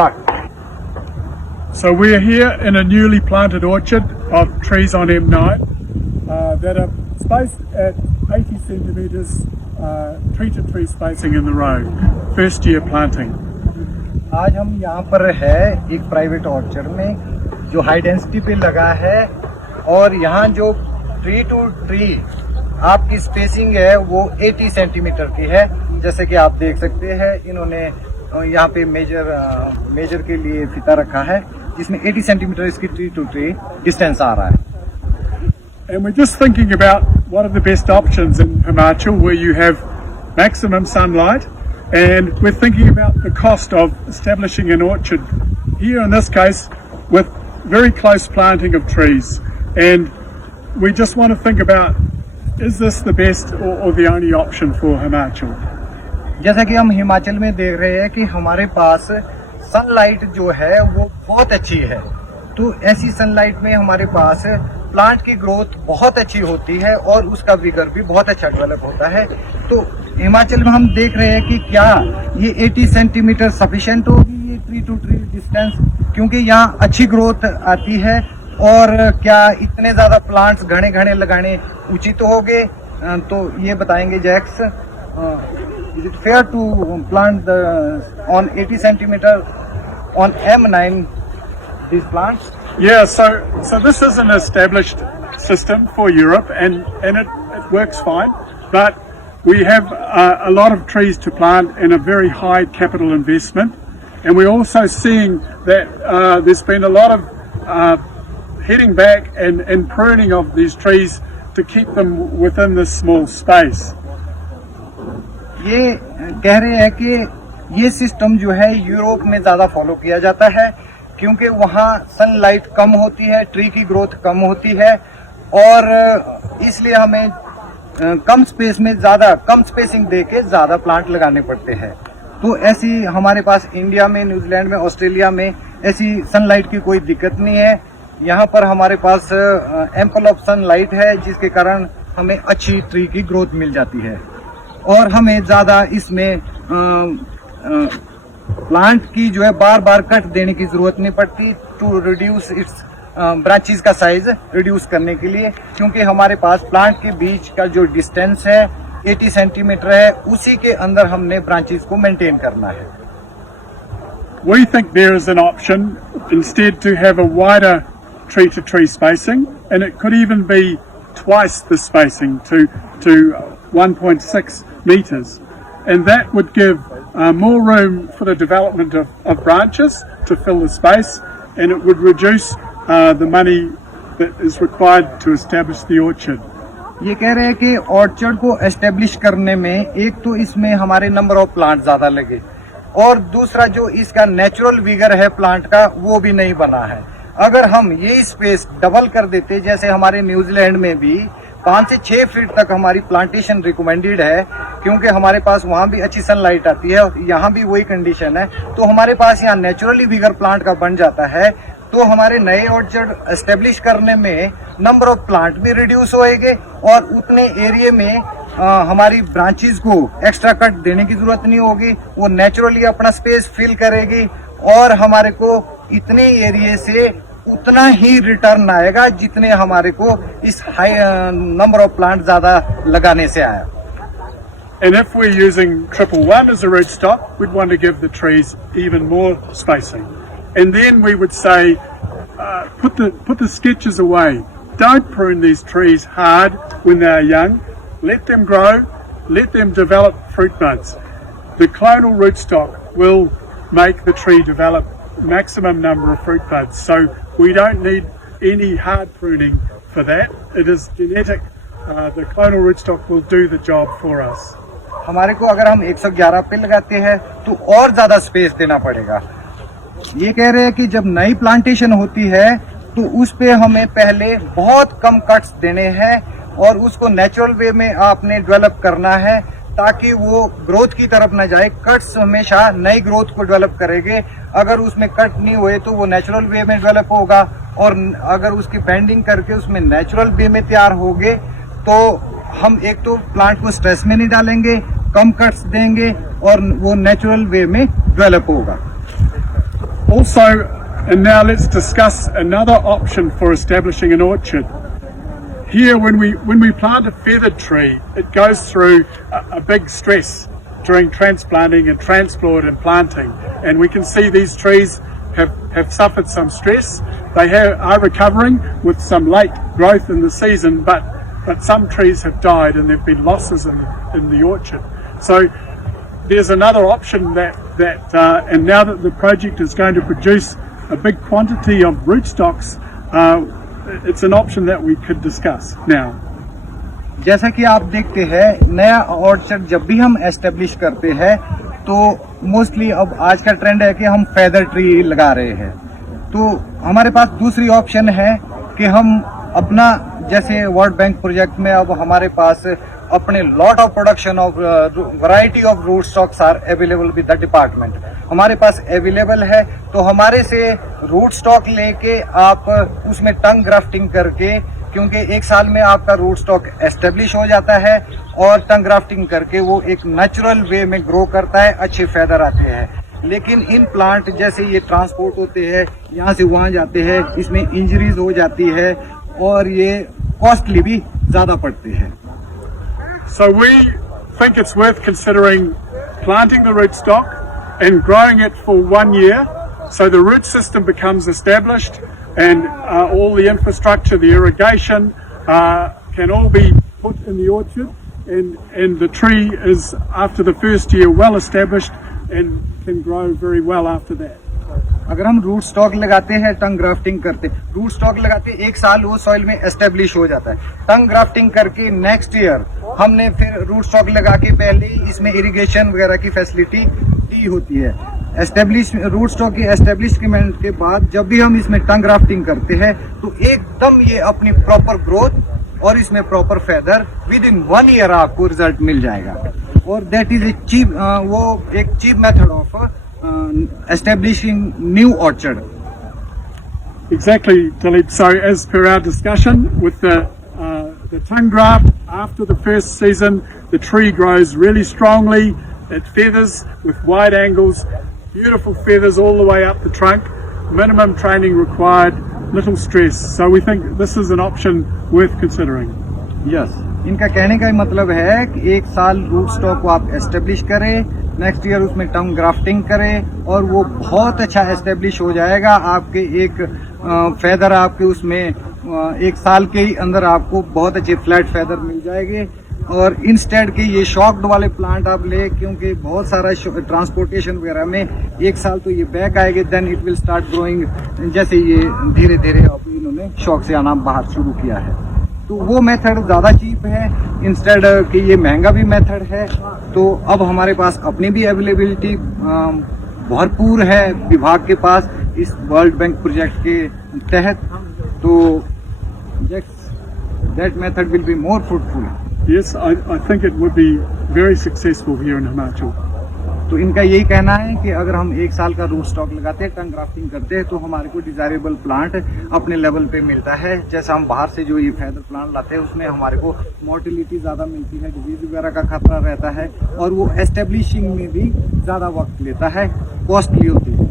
cut. So we're here in a newly planted orchard of trees on M9 that are spaced at 80 centimetres tree-to-tree spacing in the row. First year planting. आज हम यहाँ पर है एक private orchard में जो high density पे लगा है और यहाँ जो ट्री टू ट्री आपकी स्पेसिंग है वो 80 सेंटीमीटर की है। जैसे कि आप देख सकते हैं इन्होंने यहाँ पे मेजर के लिए फीता रखा है जिसमें 80 सेंटीमीटर इसकी ट्री टू ट्री डिस्टेंस आ रहा है। And we're just thinking about what are the best options in Himachal where you have maximum sunlight, and we're thinking about the cost of establishing an orchard here in this case with very close planting of trees, and we just want to think about is this the best or the only option for Himachal. जैसा कि हम हिमाचल में देख रहे हैं कि हमारे पास sunlight जो है वो बहुत अच्छी है, तो ऐसी सनलाइट में हमारे पास प्लांट की ग्रोथ बहुत अच्छी होती है और उसका विगर भी बहुत अच्छा डेवलप होता है। तो हिमाचल में हम देख रहे हैं कि क्या ये 80 सेंटीमीटर सफिशिएंट होगी ये ट्री टू ट्री डिस्टेंस, क्योंकि यहाँ अच्छी ग्रोथ आती है, और क्या इतने ज्यादा प्लांट्स घने घने लगाने उचित होंगे, तो ये बताएंगे Jacques. Is it fair to plant on 80 centimeter on M9 these plants? Yeah, so this is an established system for Europe, and it works fine, but we have a lot of trees to plant in a very high capital investment, and we're also seeing that there's been a lot of heading back and pruning of these trees to keep them within this small space. ये कह रहे हैं कि ये system जो है Europe में ज़्यादा फॉलो किया जाता है क्योंकि वहाँ सनलाइट कम होती है, ट्री की ग्रोथ कम होती है, और इसलिए हमें कम स्पेस में कम स्पेसिंग देके ज़्यादा प्लांट लगाने पड़ते हैं। तो ऐसी हमारे पास इंडिया में, न्यूजीलैंड में, ऑस्ट्रेलिया में ऐसी सनलाइट की कोई दिक्कत नहीं है। यहाँ पर हमारे पास एम्पल ऑफ सनलाइट है जिसके कारण हमें अच्छी ट्री की ग्रोथ मिल जाती है, और हमें ज़्यादा इसमें प्लांट की जो है बार बार कट देने की ज़रूरत नहीं पड़ती टू रिड्यूस इट्स ब्रांचेस का साइज रिड्यूस करने के लिए, क्योंकि हमारे पास प्लांट के बीच का जो डिस्टेंस है 80 सेंटीमीटर है, उसी के अंदर हमने ब्रांचेस को मेंटेन करना है। We think there is an option instead to have a wider tree-to-tree spacing, and it could even be twice the spacing to 1.6 metres, and that would give more room for the development of branches to fill the space, and it would reduce the money that is required to establish the orchard. ये कह रहे हैं कि orchard को establish करने में एक तो इसमें हमारे नंबर ऑफ प्लांट ज्यादा लगे, और दूसरा जो इसका नेचुरल विगर है प्लांट का वो भी नहीं बना है। अगर हम ये स्पेस डबल कर देते, जैसे हमारे न्यूजीलैंड में भी 5 से 6 फीट तक हमारी प्लांटेशन रिकमेंडेड है, क्योंकि हमारे पास वहाँ भी अच्छी सनलाइट आती है और यहाँ भी वही कंडीशन है, तो हमारे पास यहाँ नेचुरली विगर प्लांट का बन जाता है, तो हमारे नए ऑर्चर्ड एस्टेब्लिश करने में नंबर ऑफ प्लांट भी रिड्यूस होएंगे, और उतने एरिया में हमारी ब्रांचेस को एक्स्ट्रा कट देने की जरूरत नहीं होगी, वो नेचुरली अपना स्पेस फिल करेगी, और हमारे को इतने एरिया से उतना ही रिटर्न आएगा जितने हमारे को इस हाई नंबर ऑफ प्लांट ज्यादा लगाने से आया। And if we're using 111 as a rootstock, we'd want to give the trees even more spacing. And then we would say, put the sketches away. Don't prune these trees hard when they are young. Let them grow, let them develop fruit buds. The clonal rootstock will make the tree develop maximum number of fruit buds. So we don't need any hard pruning for that. It is genetic. The clonal rootstock will do the job for us. हमारे को अगर हम 111 पे लगाते हैं तो और ज्यादा स्पेस देना पड़ेगा। ये कह रहे हैं कि जब नई प्लांटेशन होती है तो उस पे हमें पहले बहुत कम कट्स देने हैं और उसको नेचुरल वे में आपने डेवलप करना है ताकि वो ग्रोथ की तरफ न जाए। कट्स हमेशा नई ग्रोथ को डेवलप करेंगे, अगर उसमें कट नहीं हुए तो वो नेचुरल वे में डेवलप होगा, और अगर उसकी बेंडिंग करके उसमें नेचुरल वे में तैयार होगे तो हम एक तो प्लांट को स्ट्रेस में नहीं डालेंगे, कम कट्स देंगे और वो नेचुरल वे में डेवलप होगा। Also, and now let's discuss another option for establishing an orchard. Here, when we plant a feathered tree, it goes through a big stress during transplanting and transport and planting, and we can see these trees have suffered some stress. They are recovering with some late growth in the season, but some trees have died and there have been losses in the orchard. So there's another option that and now that the project is going to produce a big quantity of rootstocks, it's an option that we could discuss now. जैसा कि आप देखते हैं, नया orchard जब भी हम establish करते हैं तो मोस्टली अब आज का ट्रेंड है कि हम फेदर ट्री लगा रहे हैं। तो हमारे पास दूसरी ऑप्शन है कि हम अपना, जैसे वर्ल्ड बैंक प्रोजेक्ट में अब हमारे पास अपने lot of production of variety of root stocks are available with the department, हमारे पास अवेलेबल है। तो हमारे से रूट स्टॉक लेके आप उसमें टंग ग्राफ्टिंग करके, क्योंकि एक साल में आपका रूट स्टॉक एस्टेब्लिश हो जाता है और टंग ग्राफ्टिंग करके वो एक नेचुरल वे में ग्रो करता है, अच्छे फेदर आते हैं। लेकिन इन प्लांट जैसे ये ट्रांसपोर्ट होते हैं, यहाँ से वहाँ जाते हैं, इसमें इंजरीज हो जाती है और ये कॉस्टली भी ज्यादा पड़ते हैं। So we think it's worth considering planting the rootstock and growing it for 1 year, so the root system becomes established and all the infrastructure, the irrigation can all be put in the orchard, and the tree is after the first year well established and can grow very well after that. अगर हम root stock लगाते हैं, टंग grafting करते, root stock लगाते एक साल वो soil में एस्टेब्लिश हो जाता है। टंग ग्राफ्टिंग करके नेक्स्ट ईयर हमने फिर रूट स्टॉक लगा के पहले इसमें इरिगेशन वगैरह की फैसिलिटी दी होती है। एस्टेब्लिश रूट स्टॉक की एस्टेब्लिशमेंट के बाद जब भी हम इसमें टंग ग्राफ्टिंग करते हैं तो एकदम ये अपनी प्रॉपर ग्रोथ और इसमें proper feather within 1 year आपको रिजल्ट मिल जाएगा। और दैट इज वो एक cheap method of establishing new orchard. Exactly, Dilip. So as per our discussion with the tongue graft, after the first season, the tree grows really strongly. It feathers with wide angles, beautiful feathers all the way up the trunk. Minimum training required, little stress. So we think this is an option worth considering. Yes. इनका कहने का मतलब है कि एक साल root stock को आप एस्टेब्लिश करें, नेक्स्ट ईयर उसमें टंग ग्राफ्टिंग करें और वो बहुत अच्छा एस्टेब्लिश हो जाएगा। आपके एक फेदर आपके उसमें एक साल के ही अंदर आपको बहुत अच्छे फ्लैट फेदर मिल जाएंगे। और इंस्टेड के ये शॉक्ड वाले प्लांट आप ले, क्योंकि बहुत सारा ट्रांसपोर्टेशन वगैरह में एक साल तो ये बैक आएंगे, then it will start growing. जैसे ये धीरे धीरे अब इन्होंने शौक से आना बाहर शुरू किया है, तो वो मेथड ज़्यादा चीप है इंस्टेड कि ये महंगा भी मेथड है। तो अब हमारे पास अपनी भी अवेलेबिलिटी भरपूर है विभाग के पास इस वर्ल्ड बैंक प्रोजेक्ट के तहत। तो that method will be more fruitful. Yes, I think it would be very successful here in Himachal. तो इनका यही कहना है कि अगर हम एक साल का रूट स्टॉक लगाते हैं, टंग ग्राफ्टिंग करते हैं, तो हमारे को डिजायरेबल प्लांट अपने लेवल पे मिलता है। जैसा हम बाहर से जो ये फेदर प्लांट लाते हैं उसमें हमारे को मोर्टिलिटी ज़्यादा मिलती है, डिजीज वगैरह का खतरा रहता है और वो एस्टेब्लिशिंग में भी ज़्यादा वक्त लेता है, कॉस्टली होती है।